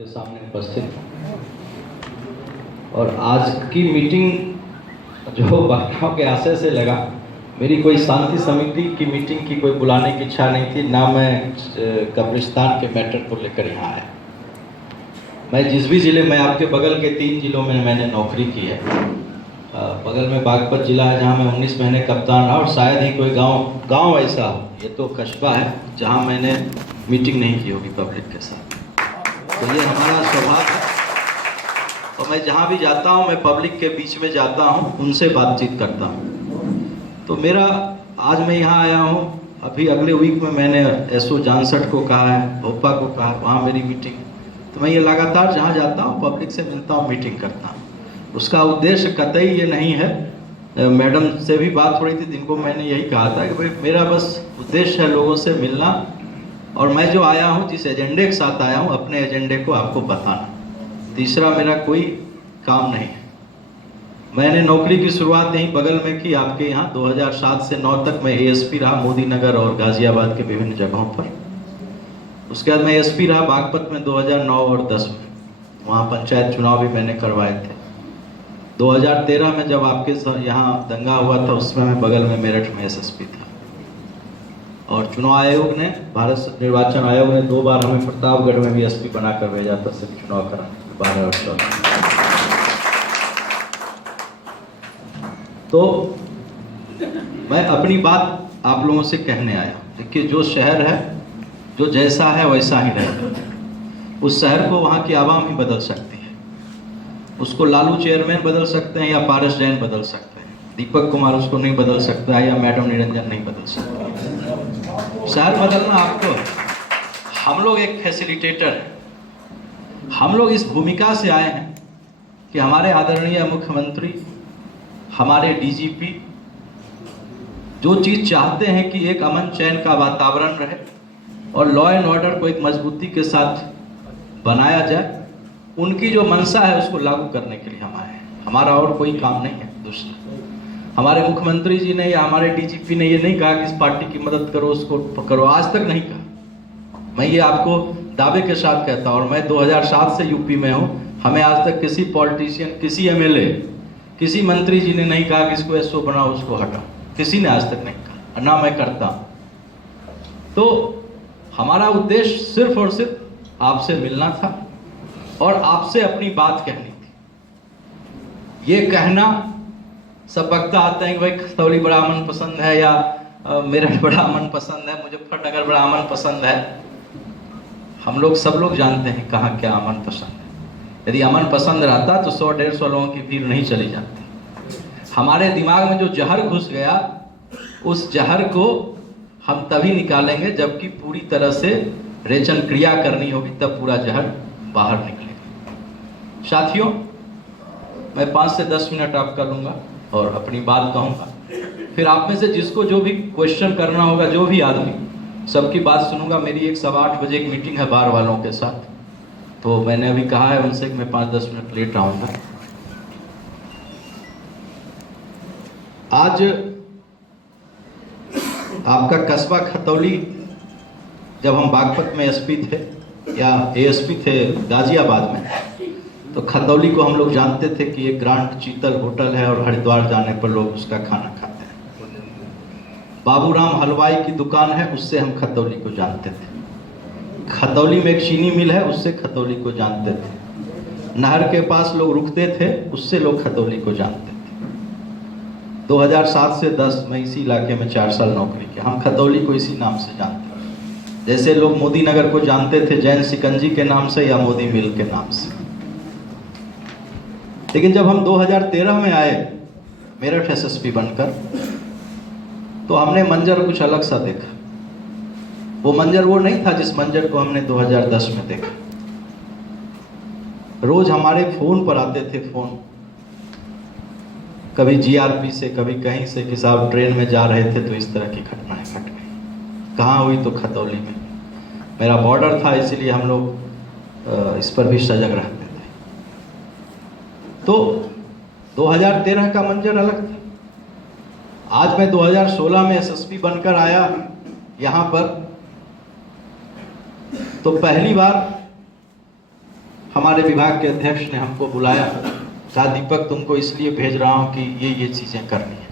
के सामने उपस्थित और आज की मीटिंग जो वक्ताओं के आशय से लगा, मेरी कोई शांति समिति की मीटिंग की कोई बुलाने की इच्छा नहीं थी, ना मैं कब्रिस्तान के मैटर को लेकर यहाँ आया। मैं जिस भी ज़िले में, आपके बगल के 3 जिलों में मैंने नौकरी की है। बगल में बागपत जिला है जहाँ मैं 19 महीने कप्तान रहा, और शायद ही कोई गांव ऐसा हो, ये तो कस्बा है जहाँ मैंने मीटिंग नहीं की होगी पब्लिक के साथ। तो ये हमारा सौभाग्य है। और मैं जहाँ भी जाता हूँ, मैं पब्लिक के बीच में जाता हूँ, उनसे बातचीत करता हूँ। तो मेरा आज मैं यहाँ आया हूँ, अभी अगले वीक में मैंने एसओ जानसठ को कहा है, भोपा को कहा है, वहाँ मेरी मीटिंग। तो मैं ये लगातार जहाँ जाता हूँ पब्लिक से मिलता हूँ, मीटिंग करता हूँ। उसका उद्देश्य कतई ये नहीं है, मैडम से भी बात हो रही थी, जिनको मैंने यही कहा था कि भाई मेरा बस उद्देश्य है लोगों से मिलना, और मैं जो आया हूँ, जिस एजेंडे के साथ आया हूँ, अपने एजेंडे को आपको बताना। तीसरा मेरा कोई काम नहीं है। मैंने नौकरी की शुरुआत यहीं बगल में की, आपके यहाँ 2007 से 9 तक मैं एएसपी रहा मोदी नगर और गाजियाबाद के विभिन्न जगहों पर। उसके बाद मैं एसपी रहा बागपत में 2009 और 10 में, वहाँ पंचायत चुनाव भी मैंने करवाए थे। 2013 में जब आपके यहाँ दंगा हुआ था, उसमें मैं बगल में मेरठ में एसएसपी था। और चुनाव आयोग ने, भारत निर्वाचन आयोग ने 2 बार हमें प्रतापगढ़ में भी एसपी बनाकर भेजा था सिर्फ चुनाव कराने, 12 और 14। तो मैं अपनी बात आप लोगों से कहने आया। देखिए, जो शहर है, जो जैसा है वैसा ही रहेगा। उस शहर को वहाँ की आवाम ही बदल सकती है। उसको लालू चेयरमैन बदल सकते हैं या पारस जैन बदल सकते हैं, दीपक कुमार उसको नहीं बदल सकता है, या मैडम निरंजन नहीं बदल सकती। शहर बदलना आपको, हम लोग एक फैसिलिटेटर हैं। हम लोग इस भूमिका से आए हैं कि हमारे आदरणीय मुख्यमंत्री, हमारे डीजीपी जो चीज़ चाहते हैं कि एक अमन चैन का वातावरण रहे और लॉ एंड ऑर्डर को एक मजबूती के साथ बनाया जाए, उनकी जो मंशा है उसको लागू करने के लिए हम आए हैं। हमारा और कोई काम नहीं है दूसरा। हमारे मुख्यमंत्री जी ने या हमारे डीजीपी ने ये नहीं कहा कि इस पार्टी की मदद करो, उसको करो, आज तक नहीं कहा। मैं ये आपको दावे के साथ कहता हूँ, और मैं 2007 से यूपी में हूँ। हमें आज तक किसी पॉलिटिशियन, किसी एमएलए, किसी मंत्री जी ने नहीं कहा कि इसको एसओ बनाओ, उसको हटाओ, किसी ने आज तक नहीं कहा, ना मैं करता हूँ। तो हमारा उद्देश्य सिर्फ और सिर्फ आपसे मिलना था और आपसे अपनी बात कहनी थी। ये कहना, सब वक्त आते हैं कि भाई खतौली बड़ा अमन पसंद है, या मेरठ बड़ा अमन पसंद है, मुजफ्फरनगर बड़ा अमन पसंद है। हम लोग सब लोग जानते हैं कहाँ क्या अमन पसंद है। यदि अमन पसंद रहता तो 100-150 लोगों की भीड़ नहीं चली जाती। हमारे दिमाग में जो जहर घुस गया, उस जहर को हम तभी निकालेंगे जबकि पूरी तरह से रेचन क्रिया करनी होगी, तब पूरा जहर बाहर निकलेगा। साथियों, मैं 5 से 10 मिनट आपका लूँगा और अपनी बात कहूँगा। फिर आप में से जिसको जो भी क्वेश्चन करना होगा, जो भी आदमी, सबकी बात सुनूंगा। मेरी 1 सवा 8 बजे एक मीटिंग है बार वालों के साथ, तो मैंने अभी कहा है उनसे कि मैं 5-10 मिनट लेट आऊँगा। आज आपका कस्बा खतौली, जब हम बागपत में एसपी थे या एएसपी थे गाजियाबाद में, तो खतौली को हम लोग जानते थे कि एक ग्रांड चीतल होटल है और हरिद्वार जाने पर लोग उसका खाना खाते हैं। बाबूराम हलवाई की दुकान है, उससे हम खतौली को जानते थे। खतौली में एक चीनी मिल है, उससे खतौली को जानते थे। नहर के पास लोग रुकते थे, उससे लोग खतौली को जानते थे। 2007 से 10 मैं इसी इलाके में 4 साल नौकरी की। हम खतौली को इसी नाम से जानते हैं, जैसे लोग मोदी नगर को जानते थे जैन सिकंजी के नाम से या मोदी मिल के नाम से। लेकिन जब हम 2013 में आए मेरठ एसएसपी बनकर, तो हमने मंजर कुछ अलग सा देखा। वो मंजर वो नहीं था जिस मंजर को हमने 2010 में देखा। रोज हमारे फोन पर आते थे फोन, कभी जीआरपी से, कभी कहीं से, कि साहब ट्रेन में जा रहे थे तो इस तरह की घटनाएं घट गई। कहाँ हुई? तो खतौली में। मेरा बॉर्डर था, इसलिए हम लोग इस पर भी सजग रहते थे। तो 2013 का मंजर अलग था। आज मैं 2016 में एसएसपी बनकर आया यहाँ पर, तो पहली बार हमारे विभाग के अध्यक्ष ने हमको बुलाया, कहा दीपक तुमको इसलिए भेज रहा हूं कि ये चीजें करनी है,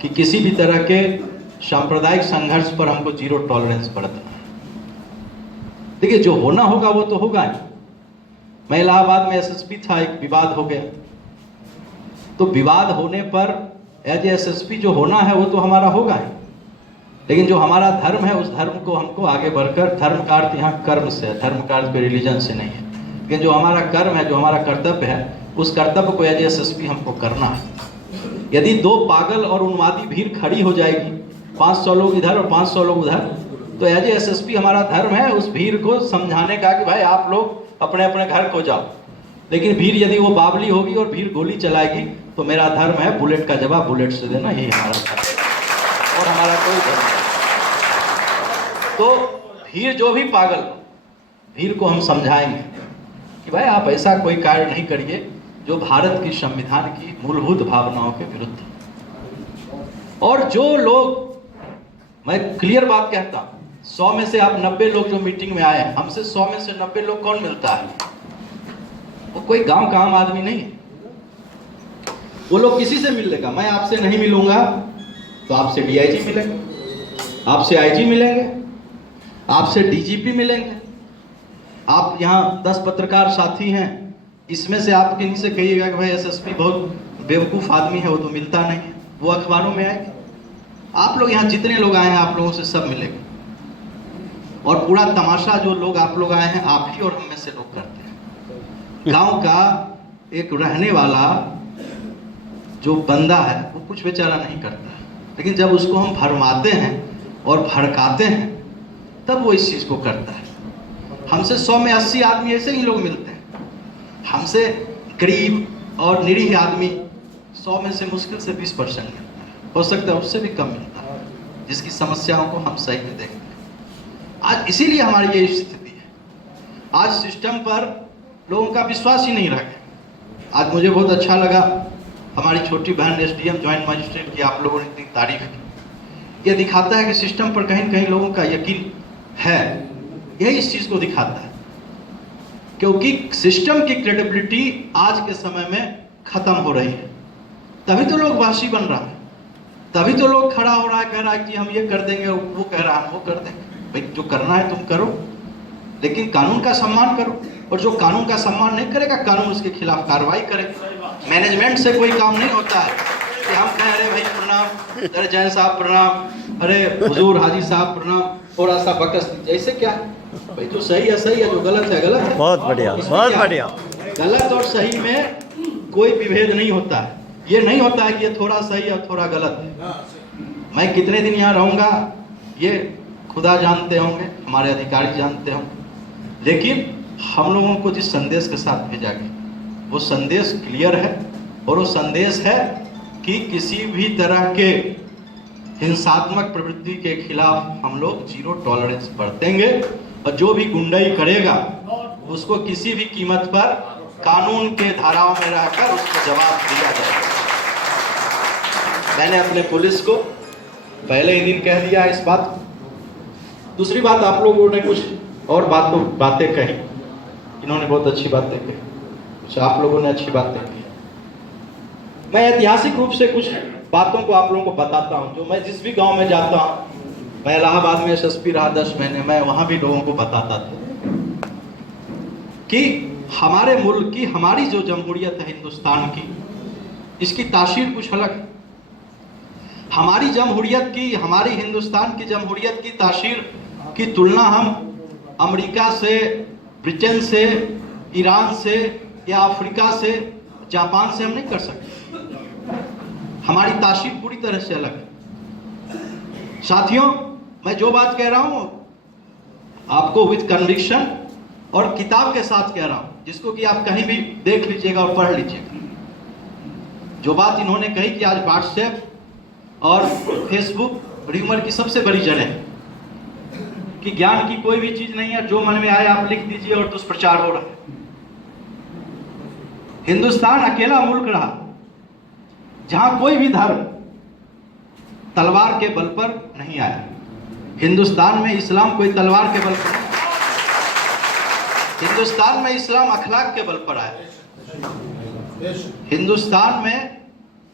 कि किसी भी तरह के सांप्रदायिक संघर्ष पर हमको जीरो टॉलरेंस बरतना है। देखिए जो होना होगा वो तो होगा ही। मैं इलाहाबाद में एसएसपी था, एक विवाद हो गया, तो विवाद होने पर एज एसएसपी जो होना है वो तो हमारा होगा ही, लेकिन जो हमारा धर्म है उस धर्म को हमको आगे बढ़कर, धर्म का अर्थ यहाँ कर्म से है, धर्म का अर्थ कोई रिलीजन से नहीं है, लेकिन जो हमारा कर्म है, जो हमारा कर्तव्य है, उस कर्तव्य को एज एसएसपी हमको करना है। यदि दो पागल और उन्मादी भीड़ खड़ी हो जाएगी, 500 लोग इधर और 500 लोग उधर, तो एज एसएसपी हमारा धर्म है उस भीड़ को समझाने का कि भाई आप लोग अपने अपने घर को जाओ। लेकिन भीड़ यदि वो बावली होगी और भीड़ गोली चलाएगी, तो मेरा धर्म है बुलेट का जवाब बुलेट से देना, यही हमारा धर्म है और हमारा कोई धर्म नहीं। तो भीड़ जो भी पागल, भीड़ को हम समझाएंगे कि भाई आप ऐसा कोई कार्य नहीं करिए जो भारत की संविधान की मूलभूत भावनाओं के विरुद्ध है। और जो लोग, मैं क्लियर बात कहता हूं, 100 में से आप 90 लोग जो मीटिंग में आए हैं, हमसे 100 में से 90 लोग कौन मिलता है? वो कोई गांव का आम आदमी नहीं है। वो लोग किसी से मिल लेगा। मैं आपसे नहीं मिलूंगा तो आपसे डीआईजी मिलेंगे, आपसे आईजी मिलेंगे, आपसे डीजीपी मिलेंगे। आप यहाँ 10 पत्रकार साथी हैं, इसमें से आप किसी से कहिएगा कि भाई एसएसपी बहुत बेवकूफ़ आदमी है, वो तो मिलता नहीं है, वो अखबारों में आएगी। आप लोग यहाँ जितने लोग आए हैं आप लोगों से सब मिलेंगे, और पूरा तमाशा जो लोग आप लोग आए हैं आप ही और हम में से लोग करते हैं। गांव का एक रहने वाला जो बंदा है वो कुछ बेचारा नहीं करता है, लेकिन जब उसको हम भरमाते हैं और भड़काते हैं तब वो इस चीज़ को करता है। हमसे 100 में 80 आदमी ऐसे ही लोग मिलते हैं। हमसे गरीब और निरीह आदमी 100 में से मुश्किल से 20% मिलता है, हो सकता है उससे भी कम मिलता है, जिसकी समस्याओं को हम सही में देखते हैं। आज इसीलिए हमारी ये स्थिति है। आज सिस्टम पर लोगों का विश्वास ही नहीं रह गया। आज मुझे बहुत अच्छा लगा, हमारी छोटी बहन एसडीएम ज्वाइंट मजिस्ट्रेट की आप लोगों ने इतनी तारीफ की। ये दिखाता है कि सिस्टम पर कहीं कहीं लोगों का यकीन है, यही इस चीज़ को दिखाता है, क्योंकि सिस्टम की क्रेडिबिलिटी आज के समय में खत्म हो रही है। तभी तो लोग वासी बन रहा है, तभी तो लोग खड़ा हो रहा है, कह रहा है कि हम ये कर देंगे, वो कह रहा है वो कर देंगे। भाई जो करना है तुम करो, लेकिन कानून का सम्मान करो, और जो कानून का सम्मान नहीं करेगा कानून उसके खिलाफ कार्रवाई करेगा। मैनेजमेंट से कोई काम नहीं होता है कि हम कह रहे भाई प्रणाम, अरे जैन साहब प्रणाम, अरे हुजूर हाजी साहब प्रणाम, थोड़ा सा बकस ऐसे क्या भाई, जो सही है सही है, जो गलत है गलत है। बहुत बढ़िया, बहुत बढ़िया। गलत और सही में कोई विभेद नहीं होता है। ये नहीं होता है कि ये थोड़ा सही और थोड़ा गलत है। मैं कितने दिन यहाँ रहूँगा ये खुदा जानते होंगे, हमारे अधिकारी जानते होंगे, लेकिन हम लोगों को जिस संदेश के साथ भेजा गया वो संदेश क्लियर है, और वो संदेश है कि किसी भी तरह के हिंसात्मक प्रवृत्ति के खिलाफ हम लोग जीरो टॉलरेंस बरतेंगे, और जो भी गुंडाई करेगा उसको किसी भी कीमत पर कानून के धाराओं में रहकर उसको जवाब दिया जाएगा। मैंने अपने पुलिस को पहले ही दिन कह दिया इस बात को। दूसरी बात, आप लोगों ने कुछ और बातें कही, इन्होंने बहुत अच्छी बातें कही, कुछ आप लोगों ने अच्छी बातें कही। मैं ऐतिहासिक रूप से कुछ बातों को आप लोगों को बताता हूं, जो मैं जिस भी गांव में जाता हूं, मैं इलाहाबाद में एसएसपी रहा 10 महीने, मैं वहां भी लोगों को बताता था कि हमारे मुल्क की, हमारी जो जमहूरियत है हिंदुस्तान की, इसकी तासीर कुछ अलग है। हमारी जमहूरियत की, हमारी हिंदुस्तान की जमहूरियत की तासीर की तुलना हम अमेरिका से, ब्रिटेन से, ईरान से या अफ्रीका से, जापान से हम नहीं कर सकते। हमारी तासीर पूरी तरह से अलग है। साथियों, मैं जो बात कह रहा हूं आपको विद कन्विक्शन और किताब के साथ कह रहा हूं, जिसको कि आप कहीं भी देख लीजिएगा और पढ़ लीजिएगा। जो बात इन्होंने कही कि आज व्हाट्सएप और फेसबुक र्यूमर की सबसे बड़ी जड़ है, कि ज्ञान की कोई भी चीज नहीं है, जो मन में आए आप लिख दीजिए और दुष्प्रचार हो रहा है। हिंदुस्तान अकेला मुल्क रहा जहां कोई भी धर्म तलवार के बल पर नहीं आया। हिंदुस्तान में इस्लाम कोई तलवार के बल पर नहीं। हिंदुस्तान में इस्लाम अखलाक के बल पर आया। हिंदुस्तान में